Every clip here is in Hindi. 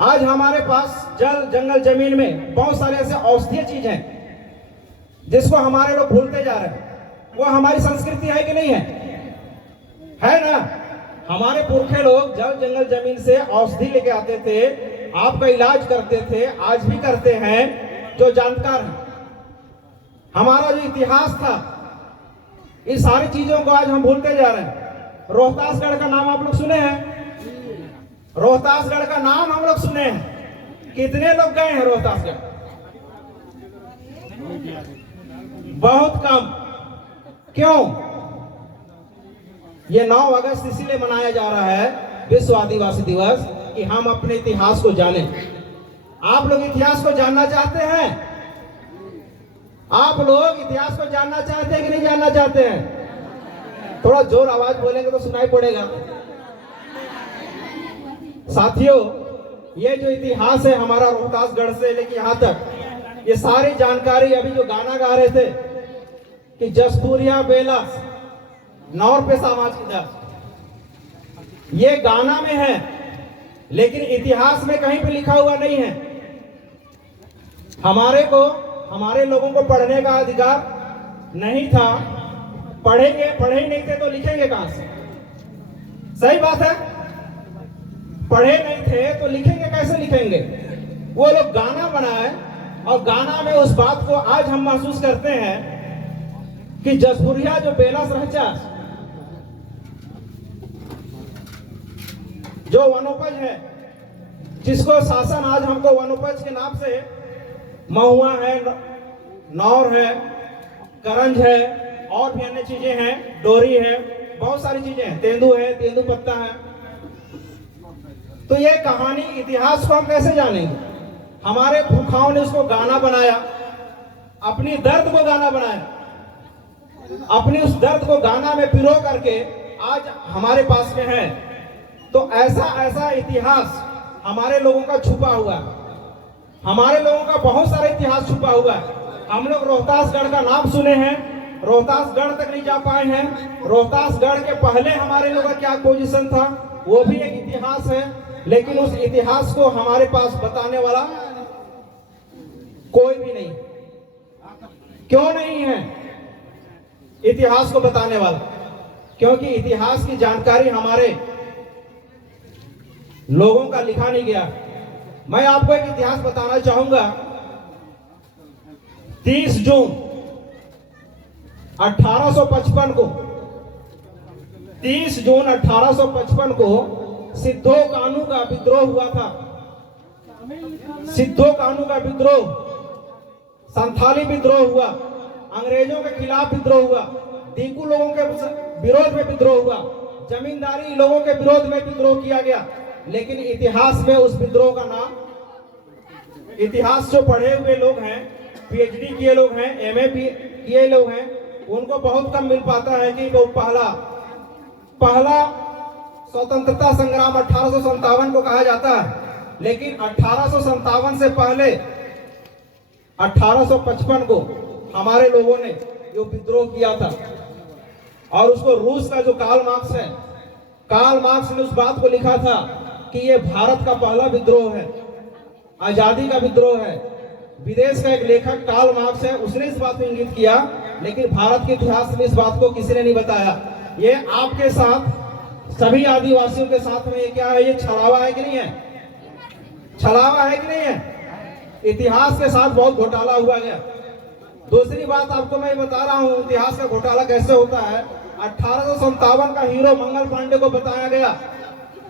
आज हमारे पास जल जंगल जमीन में बहुत सारे ऐसे औषधीय चीज हैं जिसको हमारे लोग भूलते जा रहे हैं। वो हमारी संस्कृति है कि नहीं है ना? हमारे पुरखे लोग जल जंगल जमीन से औषधि लेके आते थे, आपका इलाज करते थे, आज भी करते हैं जो जानकार हैं। हमारा जो इतिहास था, इन सारी चीजों को आज हम भूलते जा रहे हैं। रोहतासगढ़ का नाम आप लोग सुने हैं? रोहतासगढ़ का नाम हम लोग सुने हैं। कितने लोग गए हैं रोहतासगढ़? बहुत कम। क्यों? ये 9 अगस्त इसीलिए मनाया जा रहा है, विश्व आदिवासी दिवस, कि हम अपने इतिहास को जानें। आप लोग इतिहास को जानना चाहते हैं? आप लोग इतिहास को जानना चाहते हैं कि नहीं जानना चाहते हैं? थोड़ा जोर आवाज बोलेंगे तो सुनाई पड़ेगा। साथियों, ये जो इतिहास है हमारा रोहतासगढ़ से लेके यहाँ तक, ये सारी जानकारी अभी जो गाना गा रहे थे कि जसपुरिया बेला नौर पे समाज की दर, ये गाना में है, लेकिन इतिहास में कहीं पे लिखा हुआ नहीं है। हमारे लोगों को पढ़ने का अधिकार नहीं था। पढ़े ही नहीं थे तो लिखेंगे कहां से? सही बात है। पढ़े नहीं थे तो लिखेंगे कैसे? लिखेंगे। वो लोग गाना बनाए और गाना में उस बात को आज हम महसूस करते हैं कि जसपुरिया जो बेलस रहचा, जो वनोपज है, जिसको शासन आज हमको वनोपज के नाम से महुआ है, नौर है, करंज है, और भी अन्य चीजें हैं, डोरी है, बहुत सारी चीजें हैं, तेंदू है, तेंदू पत्ता है। तो ये कहानी, इतिहास को हम कैसे जानेंगे? हमारे पुरखाओं ने उसको गाना बनाया, अपनी दर्द को गाना बनाया, अपनी उस दर्द को गाना में पिरो करके आज हमारे पास में है। तो ऐसा इतिहास हमारे लोगों का छुपा हुआ है। हमारे लोगों का बहुत सारा इतिहास छुपा हुआ है। हम लोग रोहतासगढ़ का नाम सुने हैं, रोहतासगढ़ तक नहीं जा पाए हैं। रोहतासगढ़ के पहले हमारे लोगों का क्या पोजीशन था, वो भी एक इतिहास है, लेकिन उस इतिहास को हमारे पास बताने वाला कोई भी नहीं। क्यों नहीं है इतिहास को बताने वाला? क्योंकि इतिहास की जानकारी हमारे लोगों का लिखा नहीं गया। मैं आपको एक इतिहास बताना चाहूंगा। 30 जून 1855 को 30 जून 1855 को सिद्धो कानू का विद्रोह हुआ था। सिद्धो कानू का विद्रोह, संथाली विद्रोह हुआ, अंग्रेजों के खिलाफ विद्रोह हुआ, दीकू लोगों के विरोध में विद्रोह हुआ, जमींदारी लोगों के विरोध में विद्रोह किया गया। लेकिन इतिहास में उस विद्रोह का नाम, इतिहास जो पढ़े हुए लोग हैं, पीएचडी किए लोग हैं, एमए किए लोग हैं, उनको बहुत कम मिल पाता है कि वो पहला स्वतंत्रता संग्राम 1857 को कहा जाता है। लेकिन 1857 से पहले 1855 को हमारे लोगों ने जो विद्रोह किया था, और उसको रूस का जो कार्ल मार्क्स है, कार्ल मार्क्स ने उस बात को लिखा था कि ये भारत का पहला विद्रोह है, आजादी का विद्रोह है। विदेश का एक लेखक कार्ल मार्क्स है, उसने इस बात को इंगित किया, लेकिन भारत के इतिहास में इस बात को किसी ने नहीं बताया। ये आपके साथ, सभी आदिवासियों के साथ में ये क्या है? ये छलावा है कि नहीं है? छलावा है कि नहीं है? इतिहास के साथ बहुत घोटाला हुआ गया। दूसरी बात आपको मैं बता रहा हूं, इतिहास का घोटाला कैसे होता है। 1857 का हीरो मंगल पांडे को बताया गया,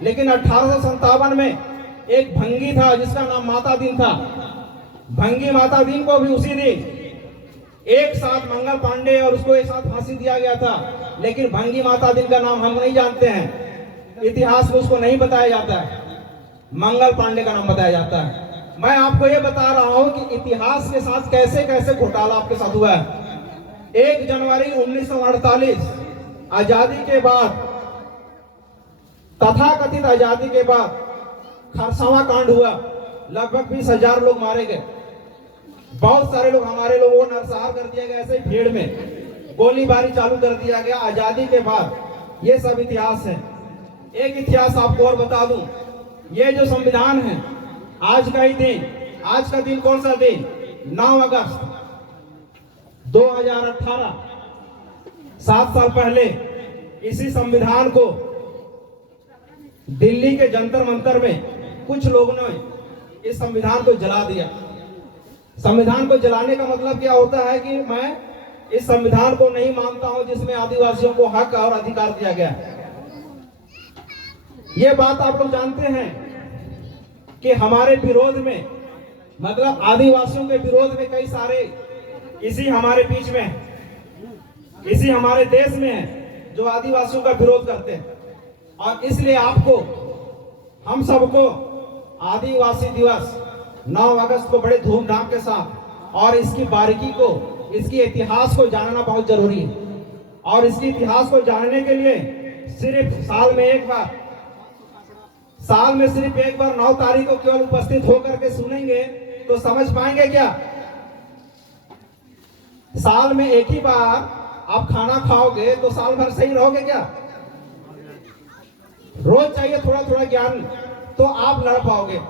लेकिन 1857 में एक भंगी था जिसका नाम माता दीन था। भंगी माता दीन को भी उसी दिन एक साथ मंगल पांडे और उसको एक साथ फांसी दिया गया था। लेकिन भंगी माता दीन का नाम हम नहीं जानते हैं, इतिहास में उसको नहीं बताया जाता है, मंगल पांडे का नाम बताया जाता है। मैं आपको ये बता रहा हूं कि इतिहास के साथ कैसे कैसे घोटाला आपके साथ हुआ है। 1 जनवरी 1948 आजादी के बाद, तथाकथित आजादी के बाद खरसावां कांड हुआ। लगभग 20,000 लोग मारे गए। बहुत सारे लोग, हमारे लोगों को नरसंहार कर दिया गया, ऐसे ही भीड़ में गोलीबारी चालू कर दिया गया आजादी के बाद। ये सब इतिहास है। एक इतिहास आपको और बता दूं, ये जो संविधान है, आज का ही दिन, आज का दिन कौन सा दिन? 9 अगस्त 2018, 7 साल पहले इसी संविधान को दिल्ली के जंतर मंतर में कुछ लोगों ने इस संविधान को जला दिया। संविधान को जलाने का मतलब क्या होता है कि मैं इस संविधान को नहीं मानता हूं जिसमें आदिवासियों को हक और अधिकार दिया गया है। ये बात आप लोग जानते हैं कि हमारे विरोध में, मतलब आदिवासियों के विरोध में कई सारे इसी हमारे बीच में, इसी हमारे देश में है जो आदिवासियों का विरोध करते हैं। और इसलिए आपको, हम सबको आदिवासी दिवस 9 अगस्त को बड़े धूमधाम के साथ और इसकी बारीकी को, इसकी इतिहास को जानना बहुत जरूरी है। और इसकी इतिहास को जानने के लिए सिर्फ साल में सिर्फ एक बार 9 तारीख को केवल उपस्थित होकर के सुनेंगे तो समझ पाएंगे क्या? साल में एक ही बार आप खाना खाओगे तो साल भर सही रहोगे क्या? रोज चाहिए थोड़ा थोड़ा ज्ञान तो आप लड़ पाओगे।